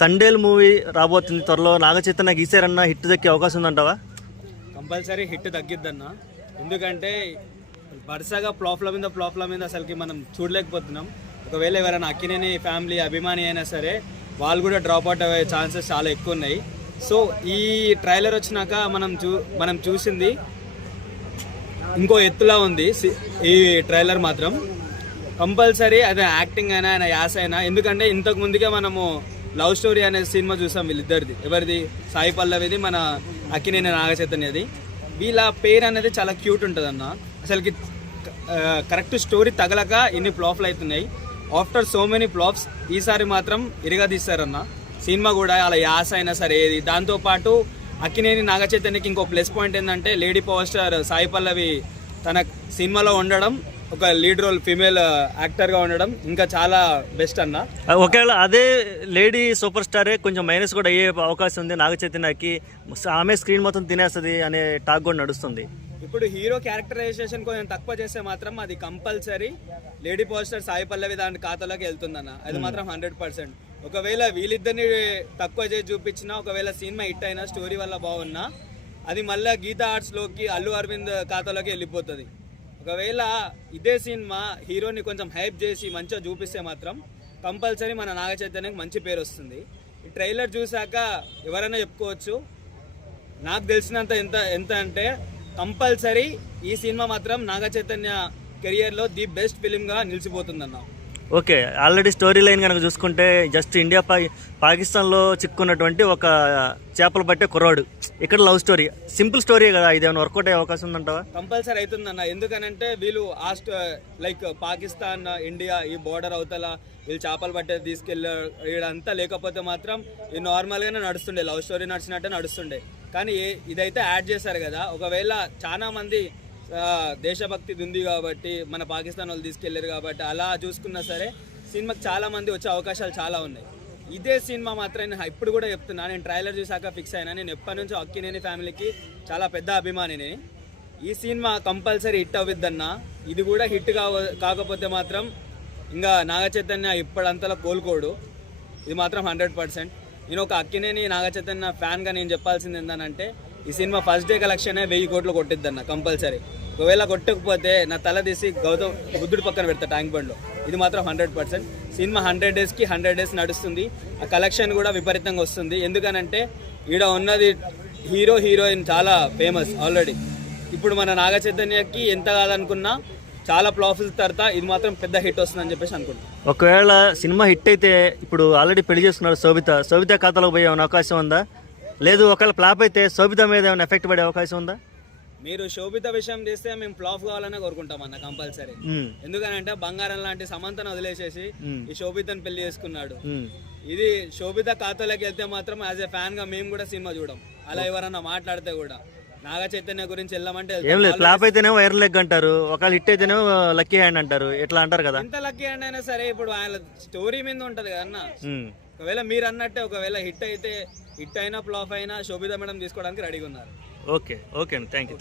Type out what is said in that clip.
Thandel movie రాబోతుంది త్వరలో. Naga Chaitanya గీసారన్న hit దక్కే అవకాశం ఉందంటావా? Compulsory hit తగ్గిద్దన్న. ఎందుకంటే వరుసగా ఫ్లాప్ల మీద అసలుకి మనం చూడలేకపోతున్నాం. ఒకవేళ ఎవరైనా అక్కినేని ఫ్యామిలీ అభిమాని అయినా సరే వాళ్ళు కూడా డ్రాప్ అవుట్ అయ్యే ఛాన్సెస్ చాలా ఎక్కువ ఉన్నాయి. సో ఈ ట్రైలర్ వచ్చినాక మనం చూసింది ఇంకో ఎత్తులా ఉంది. ఈ ట్రైలర్ మాత్రం కంపల్సరీ అదే యాక్టింగ్ అయినా ఆయన యాస అయినా, ఎందుకంటే ఇంతకు ముందుగా మనము లవ్ స్టోరీ అనే సినిమా చూసాం వీళ్ళిద్దరిది. ఎవరిది? సాయి పల్లవిది, మన అక్కినేని నాగ చైతన్యది. వీళ్ళ పేరు అనేది చాలా క్యూట్ ఉంటుంది అన్న. అసలుకి కరెక్ట్ స్టోరీ తగలక ఇన్ని ఫ్లాప్లు అవుతున్నాయి. ఆఫ్టర్ సో మెనీ ఫ్లాప్స్ ఈసారి మాత్రం ఇరగదీస్తారన్న సినిమా కూడా. అలా యాస అయినా సరే ఏది. దాంతోపాటు అక్కినేని నాగ చైతన్యకి ఇంకో ప్లస్ పాయింట్ ఏంటంటే లేడీ పవర్ స్టార్ సాయి పల్లవి తన సినిమాలో ఉండడం, ఒక లీడ్ రోల్ ఫీమేల్ యాక్టర్గా ఉండడం ఇంకా చాలా బెస్ట్ అన్న. ఒకవేళ అదే లేడీ సూపర్ స్టారే కొంచెం మైనస్ కూడా అయ్యే అవకాశం ఉంది నాగ చైతన్యకి. ఆమె స్క్రీన్ మొత్తం తినేస్తుంది అనే టాక్ కూడా నడుస్తుంది. ఇప్పుడు హీరో క్యారెక్టరైజేషన్ కొంచెం తక్కువ చేస్తే మాత్రం అది compulsory lady power star Sai Pallavi దాని ఖాతాలోకి వెళ్తుందన్న. అది మాత్రం 100%. ఒకవేళ వీళ్ళిద్దరిని తక్కువ చేసి చూపించినా, ఒకవేళ సినిమా హిట్ అయినా, స్టోరీ వల్ల బాగున్నా, అది మళ్ళీ గీతా ఆర్ట్స్లోకి అల్లు అరవింద్ ఖాతాలోకి వెళ్ళిపోతుంది. ఒకవేళ ఇదే సినిమా హీరోని కొంచెం హైప్ చేసి మంచిగా చూపిస్తే మాత్రం కంపల్సరీ మన నాగ చైతన్యకి మంచి పేరు వస్తుంది. ఈ ట్రైలర్ చూశాక ఎవరైనా చెప్పుకోవచ్చు. నాకు తెలిసినంత ఎంత అంటే కంపల్సరీ ఈ సినిమా మాత్రం నాగ చైతన్య కెరియర్లో ది బెస్ట్ ఫిలింగా నిలిచిపోతుందన్న. ఓకే, ఆల్రెడీ స్టోరీ లైన్ కనుక చూసుకుంటే జస్ట్ ఇండియా పాకిస్తాన్లో చిక్కున్నటువంటి ఒక చేపలు పట్టే కుర్రాడు, ఇక్కడ లవ్ స్టోరీ, సింపుల్ స్టోరీ కదా. ఇదేమైనా వర్కౌట్ అయ్యే అవకాశం ఉందంటావా? కంపల్సరీ అవుతుందన్న. ఎందుకనంటే వీళ్ళు లైక్ పాకిస్తాన్ ఇండియా ఈ బోర్డర్ అవతల వీళ్ళు చేపలు పట్టేది తీసుకెళ్ళి ఇదంతా లేకపోతే మాత్రం ఇది నార్మల్గానే నడుస్తుండే, లవ్ స్టోరీ నడిచినట్టే నడుస్తుండే. కానీ ఇదైతే యాడ్ చేశారు కదా. ఒకవేళ చాలా మంది దేశభక్తి ఉంది కాబట్టి మన పాకిస్తాన్ వాళ్ళు తీసుకెళ్లారు కాబట్టి అలా చూసుకున్నా సరే సినిమాకి చాలా మంది వచ్చే అవకాశాలు చాలా ఉన్నాయి. ఇదే సినిమా మాత్రం నేను ఇప్పుడు కూడా చెప్తున్నా, నేను ట్రైలర్ చూసాక ఫిక్స్ అయినా. నేను ఎప్పటి నుంచో అక్కినేని ఫ్యామిలీకి చాలా పెద్ద అభిమానిని. ఈ సినిమా కంపల్సరీ హిట్ అవుద్దన్న. ఇది కూడా హిట్ కాకపోతే మాత్రం ఇంకా నాగ చైతన్య ఇప్పుడంతలో కోలుకోడు. ఇది మాత్రం 100%. నేను ఒక అక్కినేని నాగ చైతన్య ఫ్యాన్గా నేను చెప్పాల్సింది ఏంటంటే ఈ సినిమా ఫస్ట్ డే కలెక్షనే 1000 కోట్లు కొట్టిద్దన్న కంపల్సరీ. ఒకవేళ కొట్టకపోతే నా తల తీసి గౌతమ్ బుద్ధుడి పక్కన పెడతా ట్యాంక్ బండ్లో. ఇది మాత్రం 100%. సినిమా 100 డేస్కి 100 డేస్ నడుస్తుంది. ఆ కలెక్షన్ కూడా విపరీతంగా వస్తుంది. ఎందుకనంటే ఈడ ఉన్నది హీరో హీరోయిన్ చాలా ఫేమస్ ఆల్రెడీ. ఇప్పుడు మన నాగ చైతన్యకి ఎంత కాదనుకున్నా చాలా ఫ్లాప్స్ తర్వాత ఇది మాత్రం పెద్ద హిట్ వస్తుందని చెప్పేసి అనుకుంటున్నాను. ఒకవేళ సినిమా హిట్ అయితే ఇప్పుడు ఆల్రెడీ పెళ్లి చేసుకున్నారు శోభిత ఖాతాలోకి పోయే అవకాశం ఉందా? లేదు ఒకవేళ ఫ్లాప్ అయితే శోభిత మీద ఏమైనా ఎఫెక్ట్ పడే అవకాశం ఉందా? మీరు శోభిత విషయం చేస్తే మేము ఫ్లాప్ కావాలనే కోరుకుంటాం అన్న కంపల్సరీ. ఎందుకనంటే బంగారం లాంటి సమంతను వదిలేసేసి ఈ శోభితను పెళ్లి చేసుకున్నాడు. ఇది శోభిత ఖాతాలోకి వెళ్తే మాత్రం యాజ్ ఎ ఫ్యాన్ గా మేము కూడా సినిమా చూడం. అలా ఎవరన్నా మాట్లాడితే కూడా నాగ చైతన్య గురించి వెళ్ళమంటే ఏం లేదు. ఫ్లాప్ అయితేనేమో వైర్ లెగ్ అంటారు, ఒకవేళ హిట్ అయితేనేమో లక్కీ హ్యాండ్ అంటారు, ఇట్లా అంటారు కదా. ఎంత లక్కీ హ్యాండ్ అయినా సరే ఇప్పుడు ఆయన స్టోరీ మీద ఉంటది కదన్నా. ఒకవేళ మీరు అన్నట్టే ఒకవేళ హిట్ అయినా ఫ్లాప్ అయినా శోభిత మేడం తీసుకోవడానికి రెడీగా ఉన్నారు. ఓకే అండి, థ్యాంక్ యూ.